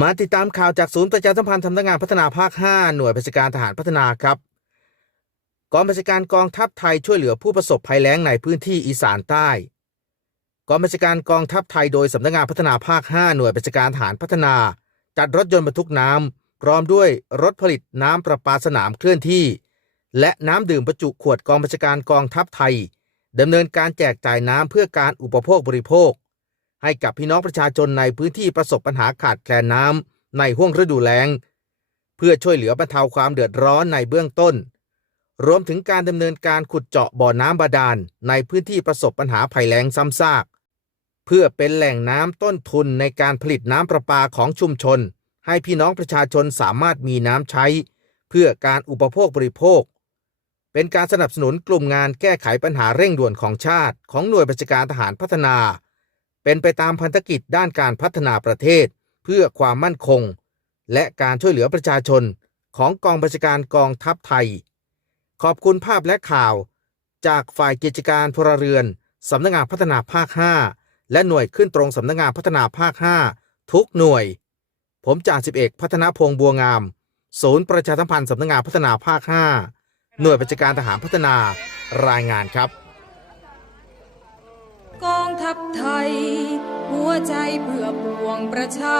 มาติดตามข่าวจากศูนย์ประชาสัมพันธ์สำนักงานพัฒนาภาค 5 หน่วยบัญชาการทหารพัฒนาครับ กองบัญชาการกองทัพไทยช่วยเหลือผู้ประสบภัยแล้งในพื้นที่อีสานใต้ กองบัญชาการกองทัพไทยโดยสำนักงานพัฒนาภาค 5 หน่วยบัญชาการทหารพัฒนา จัดรถยนต์บรรทุกน้ำพร้อมด้วยรถผลิตน้ำประปาสนามเคลื่อนที่ และน้ำดื่มบรรจุขวดกองบัญชาการกองทัพไทย ดำเนินการแจกจ่ายน้ำเพื่อการอุปโภคบริโภค ให้กับพี่น้องประชาชนในพื้นที่ประสบปัญหาขาดแคลนน้ำในห้วงฤดูแล้ง เพื่อช่วยเหลือบรรเทาความเดือดร้อนในเบื้องต้น รวมถึงการดำเนินการขุดเจาะบ่อน้ำบาดาลในพื้นที่ประสบปัญหาภัยแล้งซ้ำซาก เพื่อเป็นแหล่งน้ำต้นทุนในการผลิตน้ำประปาของชุมชน ให้พี่น้องประชาชนสามารถมีน้ำใช้ เพื่อการอุปโภคบริโภค เป็นการสนับสนุนกลุ่มงานแก้ไขปัญหาเร่งด่วนของชาติ ของหน่วยบัญชาการทหารพัฒนา เป็นไปตามพันธกิจด้านการพัฒนาประเทศ เพื่อความมั่นคง และการช่วยเหลือประชาชนของกองบัญชาการกองทัพไทย ขอบคุณภาพและข่าว จากฝ่ายกิจการพลเรือนสำนักงานพัฒนาภาค 5 และหน่วยขึ้นตรงสำนักงานพัฒนาภาค 5 ทุกหน่วย ผมจ่าสิบเอกพัฒนาพงษ์บัวงาม ศูนย์ประชาสัมพันธ์สำนักงานพัฒนาภาค 5 หน่วยบัญชาการทหารพัฒนารายงานครับ กองทัพไทย หัวใจเพื่อปวงประชา